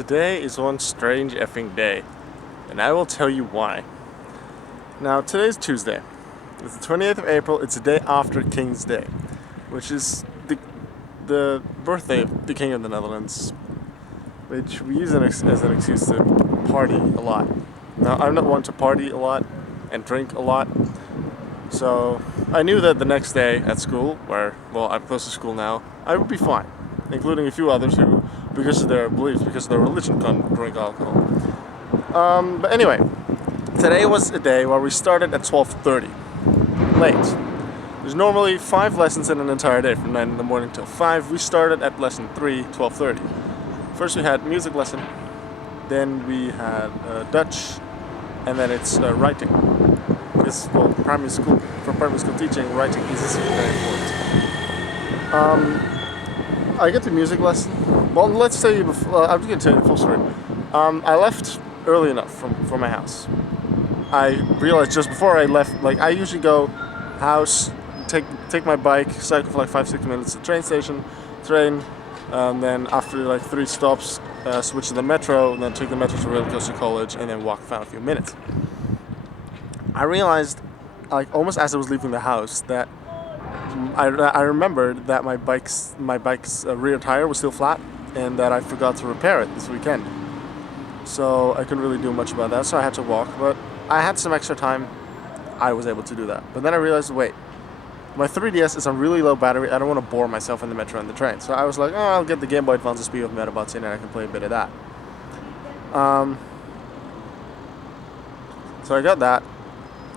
Today is one strange effing day, and I will tell you why. Now, today's Tuesday. It's the 28th of April. It's the day after King's Day, which is the birthday of the King of the Netherlands, which we use as an excuse to party a lot. Now, I'm not one to party a lot and drink a lot, so I knew that the next day at school, I'm close to school now, I would be fine, including a few others who, because of their beliefs, because of their religion, can't drink alcohol. But anyway, today was a day where we started at 12:30, late. There's normally 5 lessons in an entire day, from 9 in the morning till 5. We started at lesson 3, 12:30. First we had music lesson, then we had Dutch, and then it's writing. Because, for primary school teaching, writing is very important. I get the music lesson. Well, let's tell you before. I'm going to tell you the full story. I left early enough from my house. I realized just before I left, I usually go house, take my bike, cycle for 5-6 minutes to the train station, train, then after 3 stops, switch to the metro, and then take the metro to Royal Coastal College, and then walk down a few minutes. I realized, almost as I was leaving the house, that I remembered that my bike's rear tire was still flat, and that I forgot to repair it this weekend. So I couldn't really do much about that, so I had to walk. But I had some extra time. I was able to do that. But then I realized, wait, my 3DS is on really low battery. I don't want to bore myself in the metro and the train. So I was like, I'll get the Game Boy Advance SP of Metabots in, and I can play a bit of that. So I got that.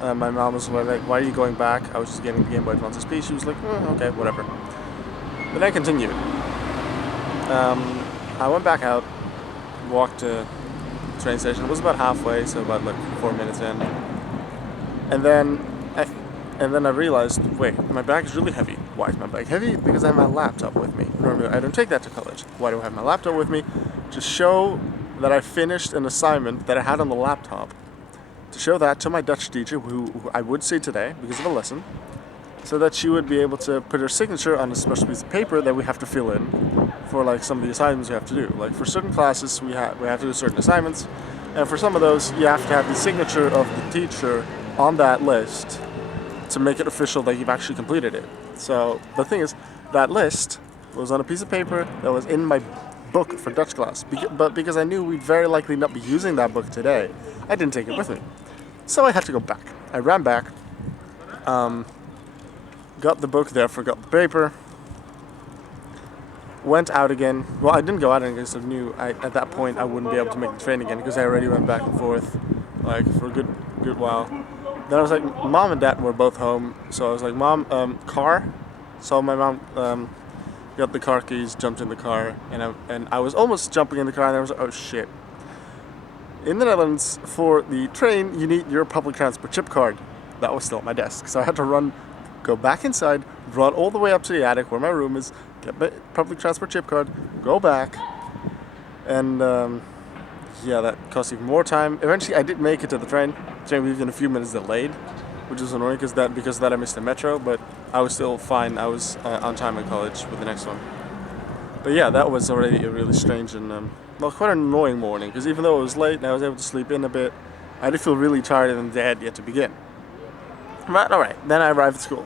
My mom was like, why are you going back? I was just getting the Game Boy Advance SP. She was like, okay, whatever. But I continued. I went back out, walked to the train station. It was about halfway, so about 4 minutes in. And then I realized, wait, my bag is really heavy. Why is my bag heavy? Because I have my laptop with me. Normally I don't take that to college. Why do I have my laptop with me? To show that I finished an assignment that I had on the laptop. To show that to my Dutch teacher, who I would see today because of a lesson, so that she would be able to put her signature on a special piece of paper that we have to fill in for some of the assignments we have to do. For certain classes, we have to do certain assignments, and for some of those, you have to have the signature of the teacher on that list to make it official that you've actually completed it. So the thing is, that list was on a piece of paper that was in my book for Dutch class, but because I knew we'd very likely not be using that book today, I didn't take it with me. So I had to go back. I ran back, got the book there, forgot the paper, went out again. Well, I didn't go out again because I knew at that point I wouldn't be able to make the train again because I already went back and forth for a good while. Then I was like, Mom and Dad were both home, so I was like, Mom, car? So my mom got the car keys, jumped in the car, and I was almost jumping in the car, and I was like, oh shit. In the Netherlands, for the train, you need your public transport chip card. That was still at my desk, so I had to go back inside, run all the way up to the attic where my room is, get my public transport chip card, go back, and that cost even more time. Eventually, I did make it to the train. The train was even a few minutes delayed, which was annoying because of that I missed the metro, but I was still fine. I was on time at college with the next one. But yeah, that was already a really strange and quite an annoying morning, because even though it was late and I was able to sleep in a bit, I did feel really tired and the day had yet to begin. But alright, then I arrived at school.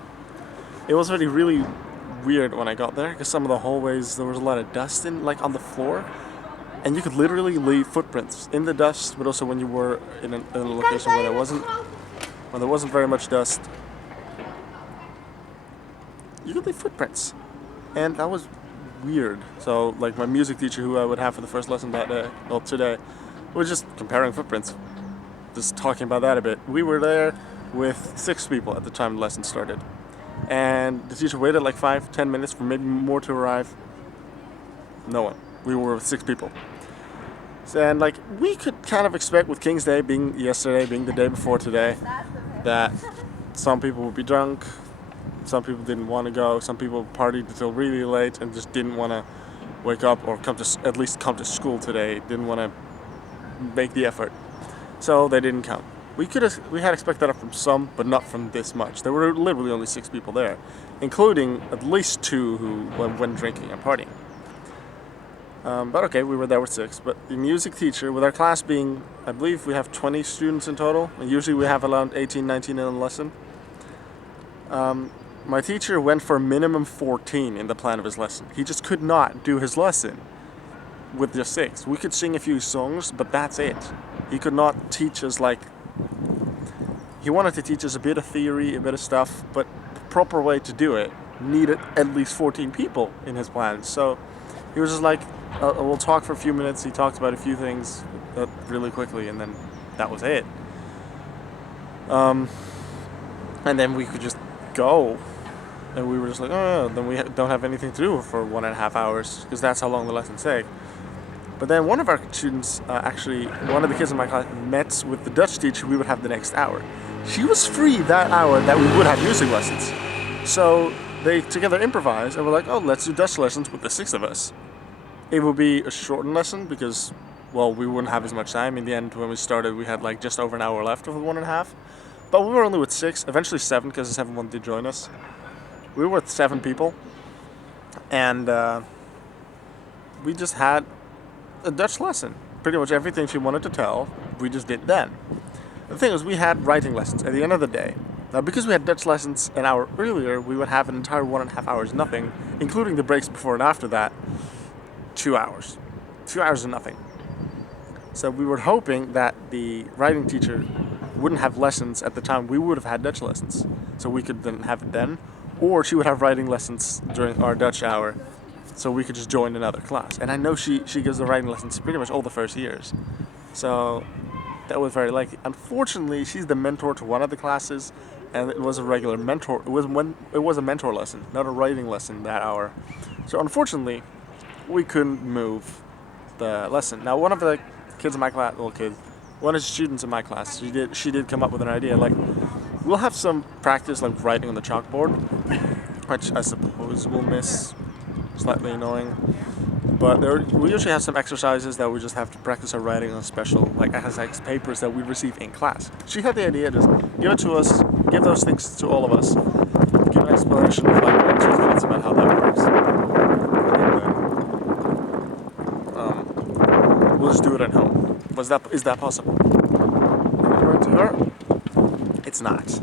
It was already really weird when I got there, because some of the hallways, there was a lot of dust on the floor, and you could literally leave footprints in the dust, but also when you were in a location where there wasn't very much dust, you could leave footprints. And that was weird. So my music teacher, who I would have for the first lesson today, was just comparing footprints, just talking about that a bit. We were there with 6 people at the time the lesson started, and the teacher waited 5-10 minutes for maybe more to arrive. No one. We were with 6 people. And we could kind of expect, with King's Day being yesterday, being the day before today, that some people would be drunk. Some people didn't want to go. Some people partied until really late and just didn't want to wake up or at least come to school today. Didn't want to make the effort, so they didn't come. We had expected that from some, but not from this much. There were literally only 6 people there, including at least 2 who went drinking and partying. But okay, we were there with 6. But the music teacher, with our class being, I believe we have 20 students in total, and usually we have around 18, 19 in a lesson. My teacher went for a minimum 14 in the plan of his lesson. He just could not do his lesson with just 6. We could sing a few songs, but that's it. He could not teach us he wanted to teach us a bit of theory, a bit of stuff, but the proper way to do it needed at least 14 people in his plan. So he was just like, we'll talk for a few minutes. He talked about a few things really quickly, and then that was it. And then we could just go. And we were just like, oh, then we don't have anything to do for 1.5 hours, because that's how long the lessons take. But then one of our students, one of the kids in my class, met with the Dutch teacher we would have the next hour. She was free that hour that we would have music lessons. So they together improvised, and we're like, oh, let's do Dutch lessons with the 6 of us. It would be a shortened lesson because, well, we wouldn't have as much time. In the end, when we started, we had just over an hour left of the 1.5. But we were only with 6, eventually 7, because the 7 wanted to join us. We were with 7 people, and we just had a Dutch lesson. Pretty much everything she wanted to tell, we just did then. The thing is, we had writing lessons at the end of the day. Now, because we had Dutch lessons an hour earlier, we would have an entire 1.5 hours nothing, including the breaks before and after that, 2 hours. 2 hours of nothing. So we were hoping that the writing teacher wouldn't have lessons at the time we would have had Dutch lessons, so we could then have it then. Or she would have writing lessons during our Dutch hour, so we could just join another class. And I know she gives the writing lessons pretty much all the first years. So that was very likely. Unfortunately, she's the mentor to one of the classes, and it was a regular mentor. It was a mentor lesson, not a writing lesson that hour. So unfortunately, we couldn't move the lesson. Now, one of the kids in my class, one of the students in my class, she did come up with an idea, we'll have some practice writing on the chalkboard, which I suppose we'll miss. Slightly annoying. But we usually have some exercises that we just have to practice our writing on special exercise papers that we receive in class. She had the idea, just give it to us, give those things to all of us, give an explanation of 1 2 minutes about how that works. And then we'll just do it at home. Is that possible? According to her, it's not.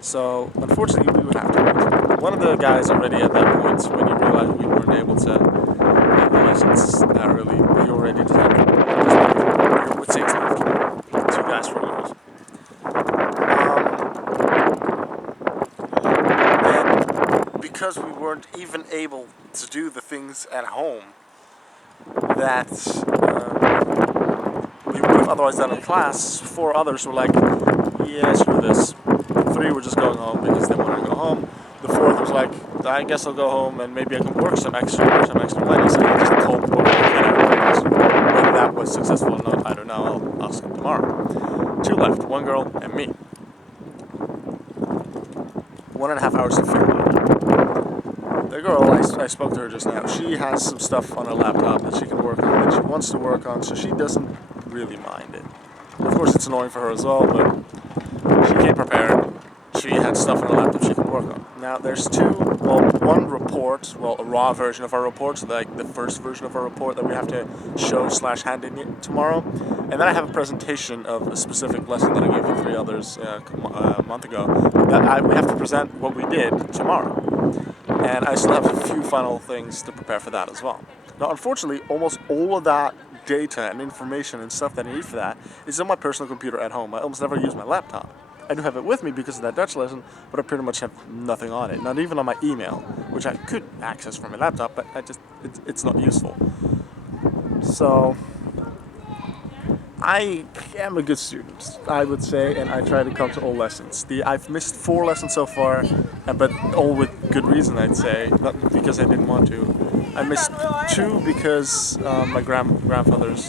So, unfortunately, we would have to wait. One of the guys already at that point, when he realized we weren't able to have the lessons that early, he already decided to with 6 left. 2 guys for years. And because we weren't even able to do the things at home that we would have otherwise done in class, 4 others were like, yeah, screw this. 3 were just going home because they wanted to go home. The 4th was like, I guess I'll go home and maybe I can work some extra money. So he just told me whether that was successful or not, I don't know. I'll ask him tomorrow. 2 left, 1 girl and me. 1.5 hours to figure out. The girl, I spoke to her just now. She has some stuff on her laptop that she can work on, that she wants to work on, so she doesn't really mind it. Of course, it's annoying for her as well, but she came prepared. She had stuff on her laptop she can work on. Now, there's 1 report, a raw version of our report, so the first version of our report that we have to show / hand in tomorrow. And then I have a presentation of a specific lesson that I gave you 3 others a month ago, that we have to present what we did tomorrow. And I still have a few final things to prepare for that as well. Now, unfortunately, almost all of that data and information and stuff that I need for that is on my personal computer at home. I almost never use my laptop. I do have it with me because of that Dutch lesson, but I pretty much have nothing on it. Not even on my email, which I could access from my laptop, but it's not useful. So I am a good student, I would say, and I try to come to all lessons. I've missed 4 lessons so far, but all with good reason, I'd say, not because I didn't want to. I missed 2 because my grandfather's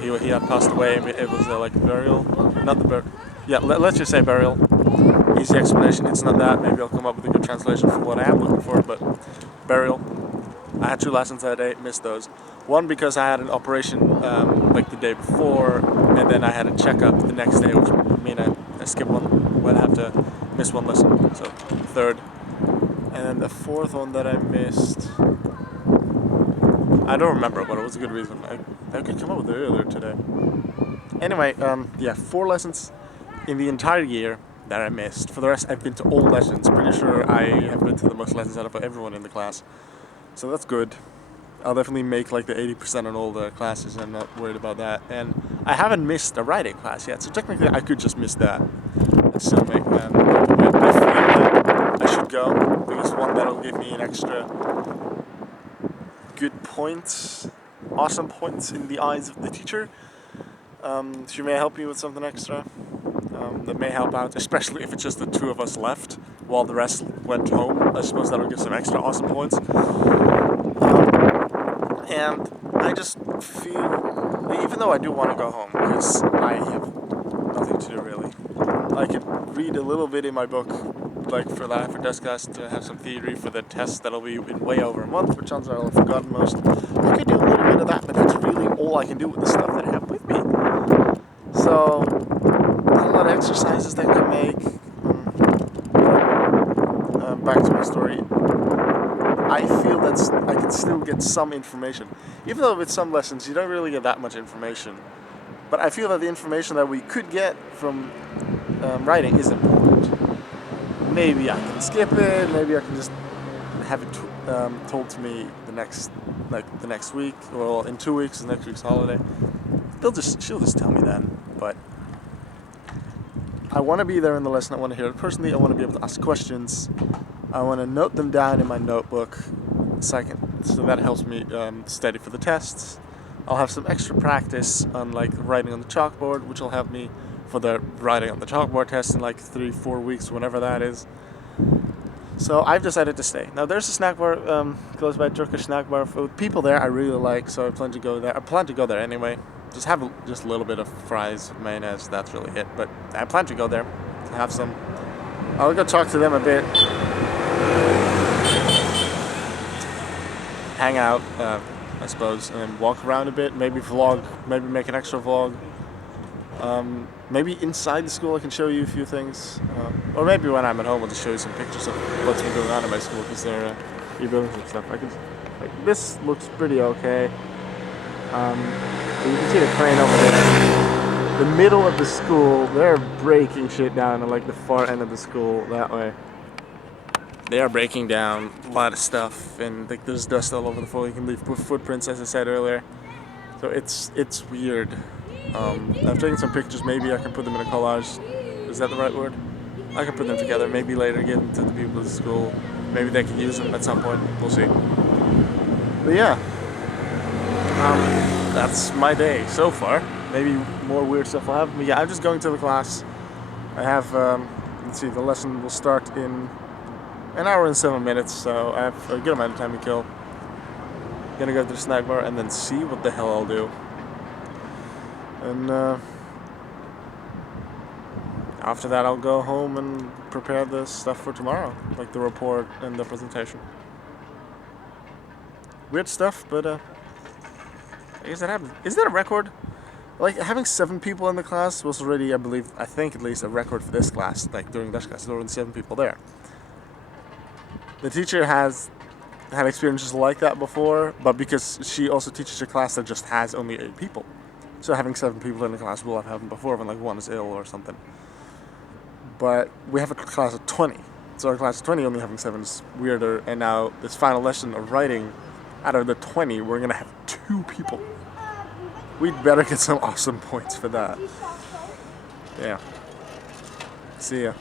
he had passed away. It was burial, not the burial. Yeah, let's just say burial. Easy explanation. It's not that. Maybe I'll come up with a good translation for what I am looking for. But burial. I had 2 lessons that day. Missed those. 1 because I had an operation the day before, and then I had a checkup the next day, which mean I skipped 1. But I have to miss 1 lesson. So 3rd. And then the 4th one that I missed I don't remember, but it was a good reason. I could come up with it earlier today. Anyway, yeah, 4 lessons in the entire year that I missed. For the rest, I've been to all lessons. Pretty sure I have been to the most lessons out of everyone in the class. So that's good. I'll definitely make like the 80% on all the classes. I'm not worried about that. And I haven't missed a writing class yet, so technically I could just miss that and still make that. I feel like I should go, because one, that'll give me an extra good points, awesome points in the eyes of the teacher. She may help me with something extra that may help out, especially if it's just the 2 of us left while the rest went home. I suppose that'll give some extra awesome points. And I just feel, even though I do want to go home, because I have nothing to do really. I could read a little bit in my book, like for desk class, to have some theory for the test that'll be in way over a month, which chances are I'll have forgotten most. I could do a little bit of that, but that's really all I can do with the stuff that I have with me. So, not a lot of exercises that I can make. Back to my story. I feel that I can still get some information. Even though with some lessons you don't really get that much information. But I feel that the information that we could get from writing is important. Maybe I can skip it, maybe I can just have it told to me the next week, or in 2 weeks, the next week's holiday. She'll just tell me then. But I want to be there in the lesson, I want to hear it personally, I want to be able to ask questions. I want to note them down in my notebook so that helps me study for the tests. I'll have some extra practice on like writing on the chalkboard, which will help me for the writing on the chalkboard test in like 3-4 weeks, whenever that is. So I've decided to stay. Now there's a snack bar close by, Turkish snack bar with people there I really like, so I plan to go there. I plan to go there anyway. Just have a little bit of fries, mayonnaise, that's really it. But I plan to go there, have some. I'll go talk to them a bit. Hang out, I suppose, and walk around a bit, maybe vlog, maybe make an extra vlog. Maybe inside the school I can show you a few things. Or maybe when I'm at home I'll just show you some pictures of what's been going on in my school, because there are rebuildings and stuff. This looks pretty okay. You can see the crane over there. The middle of the school, they're breaking shit down on like the far end of the school that way. They are breaking down a lot of stuff, and like there's dust all over the floor. You can leave footprints, as I said earlier. So it's weird. I've taken some pictures. Maybe I can put them in a collage. Is that the right word? I can put them together. Maybe later get them to the people at the school. Maybe they can use them at some point. We'll see. But yeah, that's my day so far. Maybe more weird stuff will happen. But yeah, I'm just going to the class. I have, let's see, the lesson will start in an hour and 7 minutes, so I have a good amount of time to kill. Gonna go to the snack bar and then see what the hell I'll do. And after that I'll go home and prepare the stuff for tomorrow, like the report and the presentation. Weird stuff, but I guess that happens. Is that a record? Like, having 7 people in the class was already, I think at least, a record for this class. Like, during this class, there were only 7 people there. The teacher has had experiences like that before, but because she also teaches a class that just has only 8 people. So having 7 people in the class will have happened before when like one is ill or something. But we have a class of 20. So our class of 20 only having 7 is weirder, and now this final lesson of writing, out of the 20, we're gonna have 2 people. We'd better get some awesome points for that. Yeah. See ya.